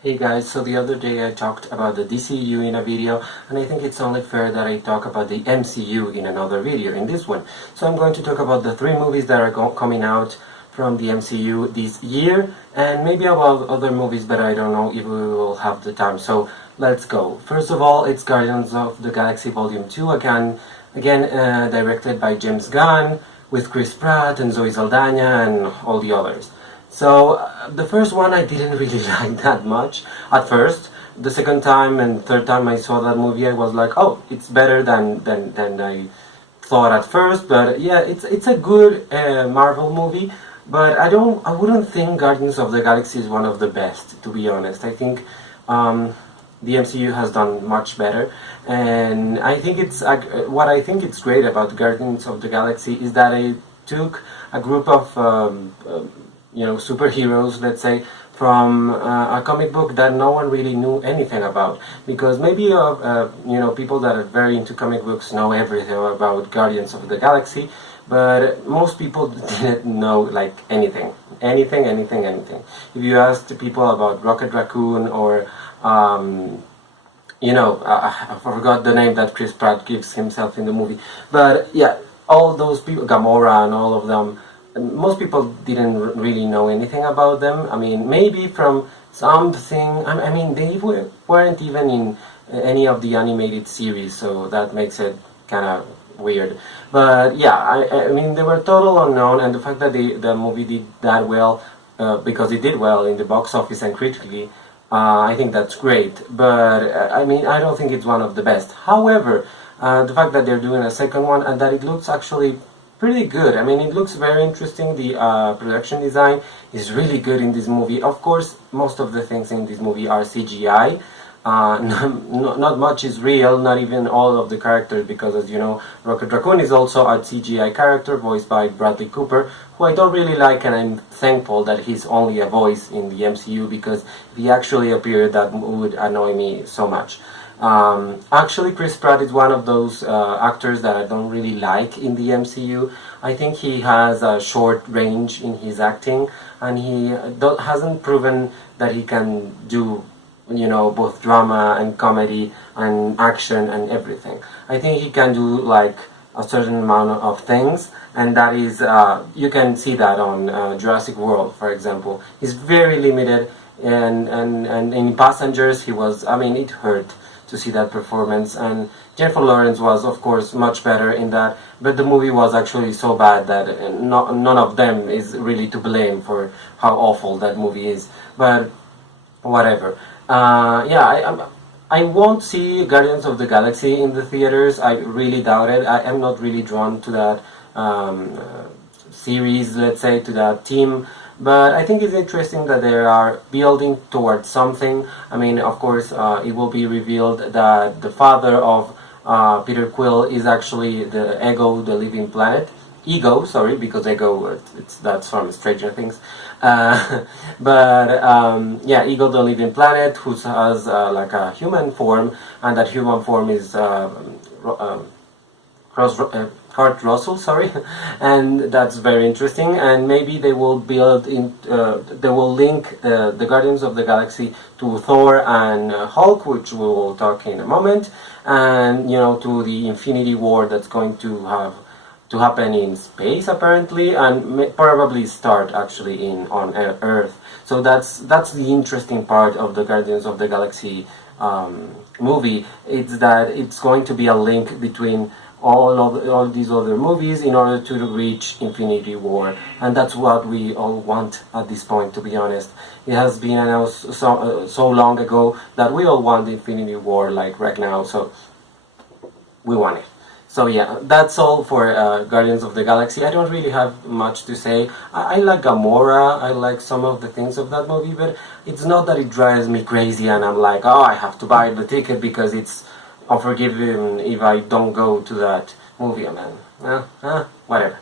Hey guys, so the other day I talked about the DCU in a video, and I think it's only fair that I talk about the MCU in another video, in this one. So I'm going to talk about the three movies that are coming out from the MCU this year, and maybe about other movies, but I don't know if we will have the time. So let's go. First of all, it's Guardians of the Galaxy Volume 2, again directed by James Gunn, with Chris Pratt and Zoe Saldana and all the others. So the first one I didn't really like that much at first. The second time and third time I saw that movie, I was like, oh, it's better than I thought at first. But yeah, it's a good Marvel movie. But I wouldn't think Guardians of the Galaxy is one of the best, to be honest. I think the MCU has done much better, and I think what I think it's great about Guardians of the Galaxy is that it took a group of superheroes, let's say, from a comic book that no one really knew anything about. Because maybe people that are very into comic books know everything about Guardians of the Galaxy, but most people didn't know like anything. If you asked people about Rocket Raccoon or I forgot the name that Chris Pratt gives himself in the movie, but yeah, all those people, Gamora and all of them, most people didn't really know anything about them. I mean, maybe from something. I mean, they weren't even in any of the animated series, so that makes it kind of weird. But yeah, I mean, they were total unknown, and the fact that the movie did that well, because it did well in the box office and critically, I think that's great. But I mean, I don't think it's one of the best. However, the fact that they're doing a second one and that it looks actually pretty good. I mean, it looks very interesting. The production design is really good in this movie. Of course, most of the things in this movie are CGI. Not much is real, not even all of the characters, because as you know, Rocket Raccoon is also a CGI character voiced by Bradley Cooper, who I don't really like, and I'm thankful that he's only a voice in the MCU, because if he actually appeared, that would annoy me so much. Actually, Chris Pratt is one of those actors that I don't really like in the MCU. I think he has a short range in his acting, and he hasn't proven that he can do, both drama and comedy and action and everything. I think he can do like a certain amount of things, and that is, you can see that on Jurassic World, for example. He's very limited, and in Passengers, he was, I mean, it hurt to see that performance, and Jennifer Lawrence was of course much better in that, but the movie was actually so bad that none of them is really to blame for how awful that movie is, but whatever. I won't see Guardians of the Galaxy in the theaters. I really doubt it. I am not really drawn to that series, let's say, to that team. But I think it's interesting that they are building towards something. I mean, of course, it will be revealed that the father of Peter Quill is actually the Ego, the living planet. Ego, sorry, because Ego, that's from Stranger Things. Yeah, Ego, the living planet, who has like a human form, and that human form is Kurt Russell, sorry, and that's very interesting. And maybe they will they will link the Guardians of the Galaxy to Thor and Hulk, which we will talk in a moment, and to the Infinity War that's going to happen in space apparently, and probably start actually on Earth. So that's the interesting part of the Guardians of the Galaxy movie. It's that it's going to be a link between all these other movies in order to reach Infinity War, and that's what we all want at this point, to be honest. It has been announced so long ago that we all want Infinity War like right now, so we want it. So yeah, that's all for Guardians of the Galaxy. I don't really have much to say. I like Gamora, I like some of the things of that movie, but it's not that it drives me crazy and I'm like, oh, I have to buy the ticket because it's unforgiving if I don't go to that movie, man. Whatever.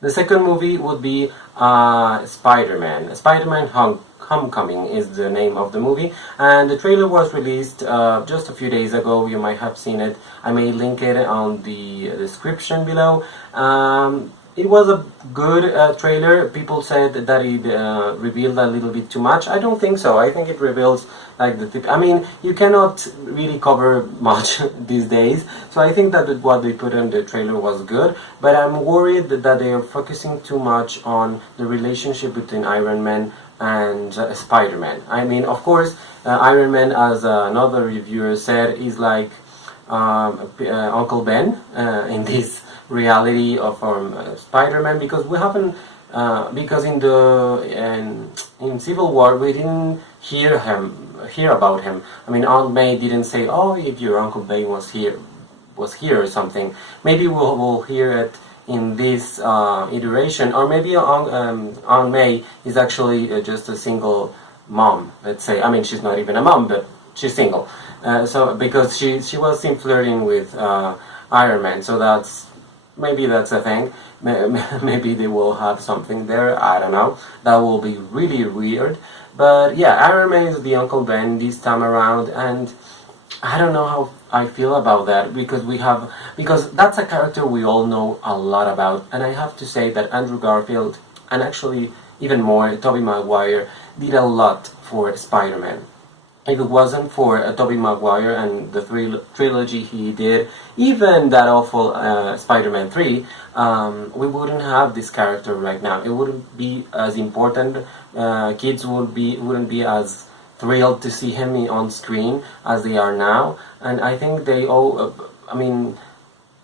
The second movie would be Spider-Man. Spider-Man Homecoming is the name of the movie, and the trailer was released just a few days ago. You might have seen it. I may link it on the description below. it was a good trailer. People said that it revealed a little bit too much. I don't think so. I think it reveals like the tip. I mean, you cannot really cover much these days. So I think that what they put in the trailer was good. But I'm worried that they are focusing too much on the relationship between Iron Man and Spider-Man. I mean, of course, Iron Man, as another reviewer said, is like Uncle Ben in this reality of Spider-Man, because we haven't because in Civil War we didn't hear about him. I mean, Aunt May didn't say, "Oh, if your Uncle Ben was here or something." Maybe we'll hear it in this iteration, or maybe Aunt May is actually just a single mom. Let's say, I mean, she's not even a mom, but she's single. So because she was seen flirting with Iron Man, so maybe that's a thing. Maybe they will have something there. I don't know. That will be really weird. But yeah, Iron Man is the Uncle Ben this time around, and I don't know how I feel about that, because that's a character we all know a lot about, and I have to say that Andrew Garfield, and actually even more Tobey Maguire, did a lot for Spider-Man. If it wasn't for Tobey Maguire and the trilogy he did, even that awful Spider-Man 3, we wouldn't have this character right now. It wouldn't be as important. Kids wouldn't be as thrilled to see him on screen as they are now. And I think they all, I mean,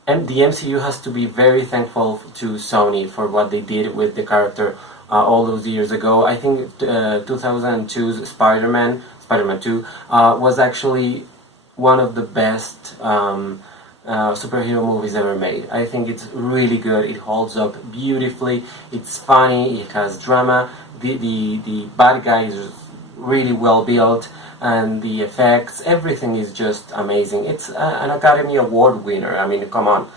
the MCU has to be very thankful to Sony for what they did with the character all those years ago. I think 2002's Spider-Man 2 was actually one of the best superhero movies ever made. I think it's really good. It holds up beautifully. It's funny. It has drama. The bad guy is really well built, and the effects, everything is just amazing. It's an Academy Award winner. I mean, come on.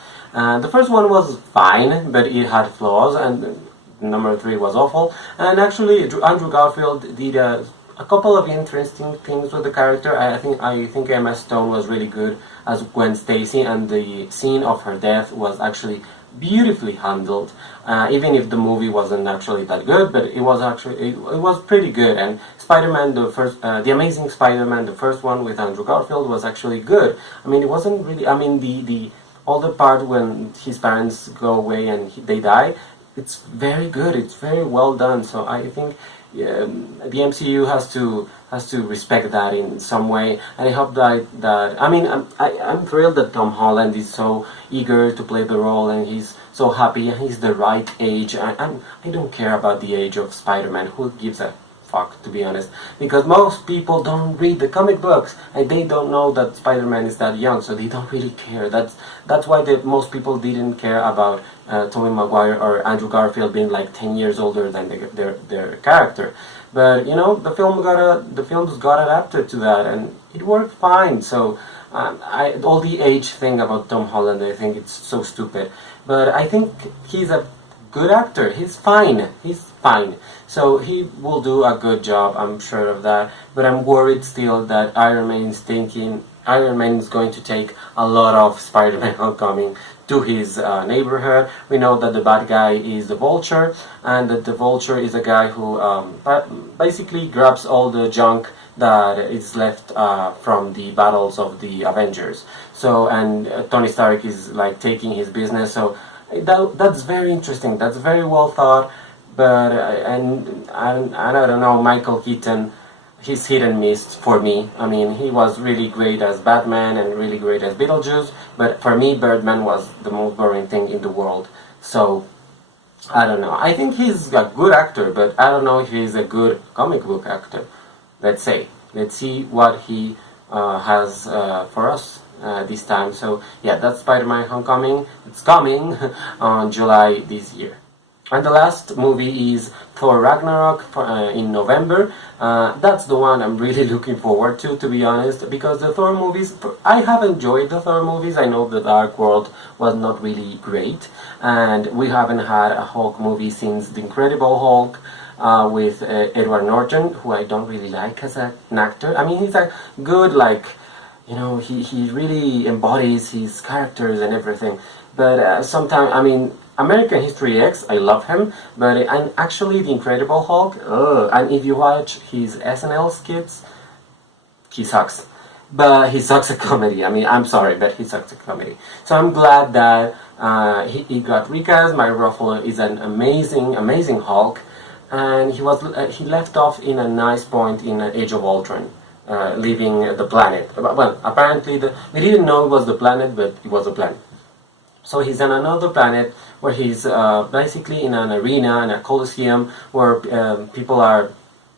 The first one was fine, but it had flaws, and number 3 was awful. And actually, Andrew Garfield did a couple of interesting things with the character. I think Emma Stone was really good as Gwen Stacy, and the scene of her death was actually beautifully handled. Even if the movie wasn't actually that good, but it was pretty good. And Spider-Man, the Amazing Spider-Man, the first one with Andrew Garfield, was actually good. I mean, it wasn't really. I mean, the all the part when his parents go away and they die, it's very good. It's very well done. So I think the MCU has to respect that in some way, and I hope that I mean I'm thrilled that Tom Holland is so eager to play the role, and he's so happy, and he's the right age. I don't care about the age of Spider-Man. Who gives a fuck, to be honest? Because most people don't read the comic books, and they don't know that Spider-Man is that young, so they don't really care. That's why most people didn't care about Tobey Maguire or Andrew Garfield being like 10 years older than their character. But you know, the films got adapted to that, and it worked fine. So all the age thing about Tom Holland, I think it's so stupid. But I think he's a good actor. He's fine. So he will do a good job, I'm sure of that. But I'm worried still that Iron Man is going to take a lot of Spider-Man Homecoming to his neighborhood. We know that the bad guy is the Vulture, and that the Vulture is a guy who basically grabs all the junk that is left from the battles of the Avengers. So, and Tony Stark is like taking his business. So that's very interesting. That's very well thought. But and I don't know, Michael Keaton, he's hit and miss for me. I mean, he was really great as Batman and really great as Beetlejuice, but for me, Birdman was the most boring thing in the world. So I don't know. I think he's a good actor, but I don't know if he's a good comic book actor. Let's see what he has for us this time. So yeah, that's Spider-Man Homecoming. It's coming on July this year. And the last movie is Thor Ragnarok in November. That's the one I'm really looking forward to be honest, because the Thor movies, I have enjoyed the Thor movies. I know the Dark World was not really great, and we haven't had a Hulk movie since The Incredible Hulk with Edward Norton, who I don't really like as an actor. I mean, he's a good, like, you know, he really embodies his characters and everything. But sometimes, I mean, American History X, I love him, but and actually the Incredible Hulk, and if you watch his SNL skits, he sucks. But he sucks at comedy. I mean, I'm sorry, but he sucks at comedy. So I'm glad that he got recast. Mark Ruffalo is an amazing Hulk, and he left off in a nice point in Age of Ultron, leaving the planet. Well, apparently they didn't know it was the planet, but it was a planet. So he's on another planet where he's basically in an arena, in a coliseum, where people are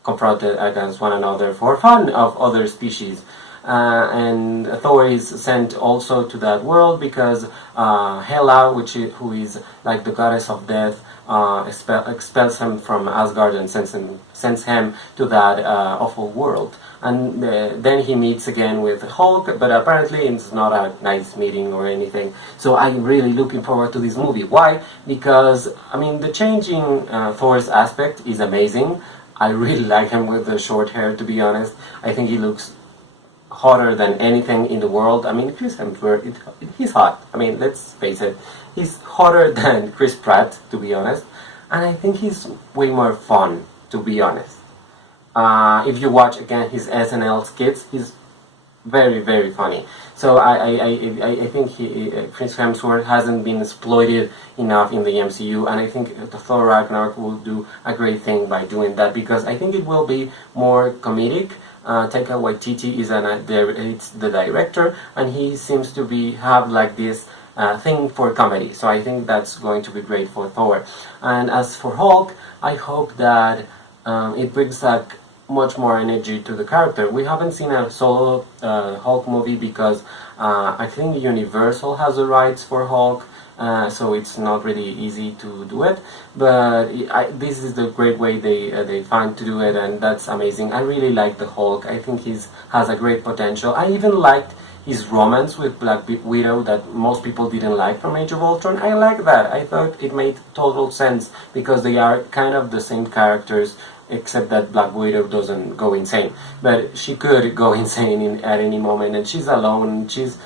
confronted against one another for fun of other species. And Thor is sent also to that world because Hela, who is like the goddess of death, expels him from Asgard and sends him to that awful world. And then he meets again with Hulk, but apparently it's not a nice meeting or anything. So I'm really looking forward to this movie. Why? Because, I mean, the changing Thor's aspect is amazing. I really like him with the short hair, to be honest. I think he looks hotter than anything in the world. I mean, Chris Hemsworth, he's hot. I mean, let's face it. He's hotter than Chris Pratt, to be honest. And I think he's way more fun, to be honest. If you watch again his SNL skits, he's very funny. So I think Chris Hemsworth hasn't been exploited enough in the MCU, and I think Thor Ragnarok will do a great thing by doing that, because I think it will be more comedic. Taika Waititi is it's the director, and he seems to have like this thing for comedy. So I think that's going to be great for Thor. And as for Hulk, I hope that it brings like much more energy to the character. We haven't seen a solo Hulk movie because I think Universal has the rights for Hulk, so it's not really easy to do it. But this is the great way they find to do it, and that's amazing. I really like the Hulk. I think has a great potential. I even liked his romance with Black Widow that most people didn't like from Age of Ultron. I like that. I thought it made total sense because they are kind of the same characters, except that Black Widow doesn't go insane. But she could go insane at any moment, and she's alone. She's,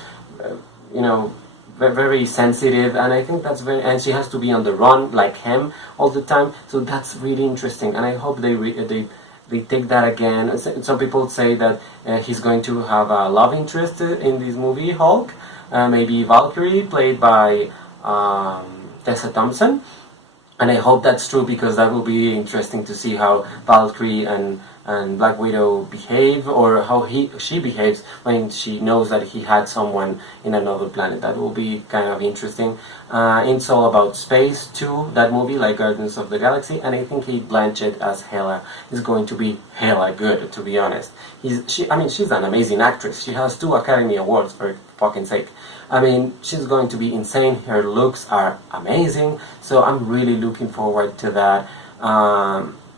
very sensitive, and I think that's and she has to be on the run like him all the time. So that's really interesting, and I hope they take that again. Some people say that he's going to have a love interest in this movie, Hulk. Maybe Valkyrie, played by Tessa Thompson. And I hope that's true, because that will be interesting to see how Valkyrie and Black Widow behave, or how she behaves when she knows that he had someone in another planet. That will be kind of interesting. It's all about space too, that movie, like Guardians of the Galaxy, and I think Kate Blanchett as Hela is going to be hella good, to be honest. She's an amazing actress. She has 2 Academy Awards, for fucking sake. I mean, she's going to be insane. Her looks are amazing. So I'm really looking forward to that.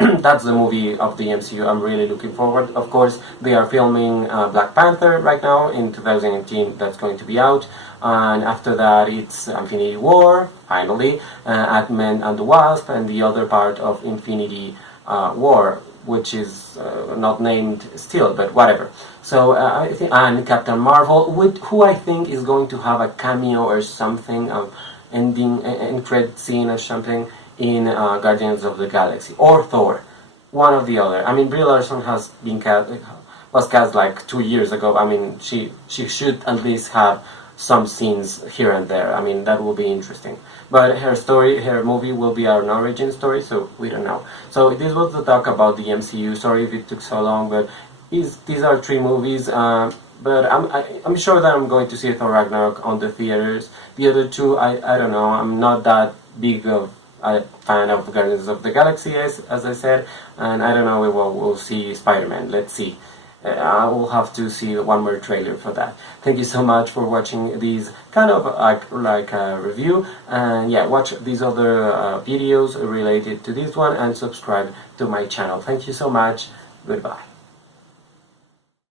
That's the movie of the MCU I'm really looking forward. Of course, they are filming Black Panther right now in 2018. That's going to be out. And after that, it's Infinity War, finally, Ant-Man and the Wasp, and the other part of Infinity War, which is not named still, but whatever. So I think, and Captain Marvel, who I think is going to have a cameo or something, of ending end credit scene or something in Guardians of the Galaxy, or Thor, one or the other. I mean, Brie Larson was cast like 2 years ago. I mean, she should at least have some scenes here and there. I mean, that will be interesting. But her movie will be an origin story, so we don't know. So this was the talk about the MCU. Sorry if it took so long, but these are 3 movies. But I'm sure that I'm going to see Thor Ragnarok on the theaters. The other 2, I don't know. I'm not that big of a fan of Guardians of the Galaxy, as I said, and I don't know if we'll see Spider-Man. Let's see. I will have to see one more trailer for that. Thank you so much for watching these kind of like a review, and yeah, watch these other videos related to this one, and subscribe to my channel. Thank you so much. Goodbye.